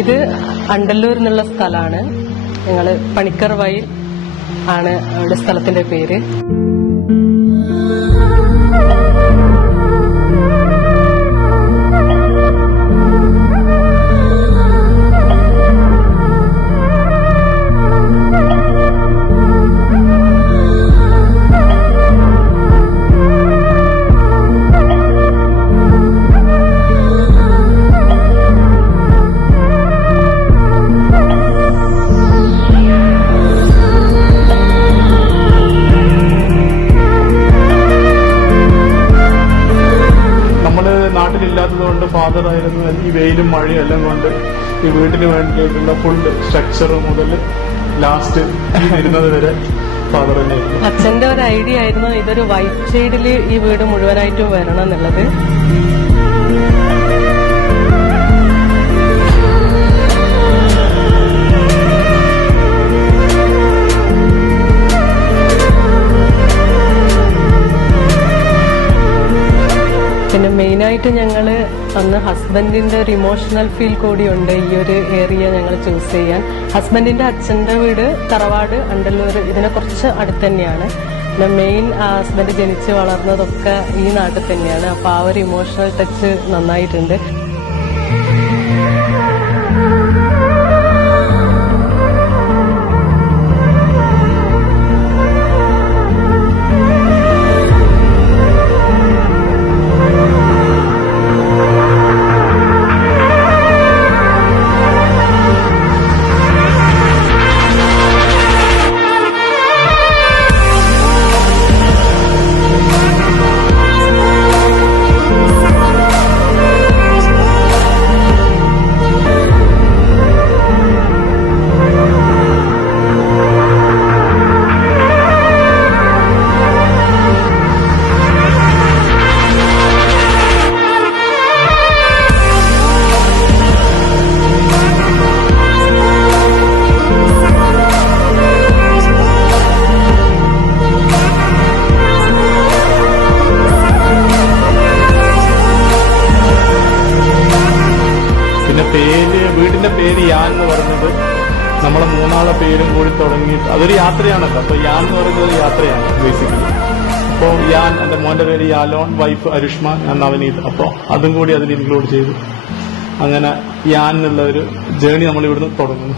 ഇത് അണ്ടല്ലൂർ എന്നുള്ള സ്ഥലമാണ്. ഞങ്ങള് പണിക്കർ വയൽ ആണ് അവിടെ സ്ഥലത്തിന്റെ പേര്. നാട്ടിലില്ലാത്തതുകൊണ്ട് ഫാദറായിരുന്നു ഈ വെയിലും മഴയും എല്ലാം കൊണ്ട് ഈ വീട്ടിന് വേണ്ടിയിട്ടുള്ള ഫുൾ സ്ട്രക്ചർ മുതൽ ലാസ്റ്റ് ഇരുന്നത് വരെ ഫാദർ തന്നെയായിരുന്നു. അച്ഛന്റെ ഒരു ഐഡിയ ആയിരുന്നു ഇതൊരു വൈറ്റ് ഷെയ്ഡില് ഈ വീട് മുഴുവനായിട്ടും വരണം എന്നുള്ളത്. പിന്നെ മെയിനായിട്ട് ഞങ്ങൾ അന്ന് ഹസ്ബൻഡിന്റെ ഒരു ഇമോഷണൽ ഫീൽ കൂടിയുണ്ട് ഈ ഒരു ഏരിയ ഞങ്ങൾ ചൂസ് ചെയ്യാൻ. ഹസ്ബൻഡിന്റെ അച്ഛന്റെ വീട് തറവാട് അണ്ടല്ലൂർ ഇതിനെ കുറച്ച് അടുത്ത് തന്നെയാണ്. പിന്നെ മെയിൻ ഹസ്ബൻഡ് ജനിച്ച് വളർന്നതൊക്കെ ഈ നാട്ടിൽ തന്നെയാണ്. അപ്പൊ ആ ഒരു ഇമോഷണൽ ടച്ച് നന്നായിട്ടുണ്ട്. വീടിന്റെ പേര് യാൻ എന്ന് പറയുന്നത് നമ്മളെ മൂന്നാളെ പേരും കൂടി തുടങ്ങിയിട്ട് അതൊരു യാത്രയാണല്ലോ. അപ്പൊ യാൻ എന്ന് പറയുന്നത് ഒരു യാത്രയാണ് ബേസിക്കലി. അപ്പോ യാൻ, എന്റെ മോന്റെ പേര് യാലോൺ, വൈഫ് അരുഷ്മ, ഞാൻ നവനീത്. അപ്പോ അതും കൂടി അതിൽ ഇൻക്ലൂഡ് ചെയ്തു. അങ്ങനെ യാൻ എന്നുള്ള ഒരു ജേണി നമ്മൾ ഇവിടുന്ന് തുടങ്ങുന്നു.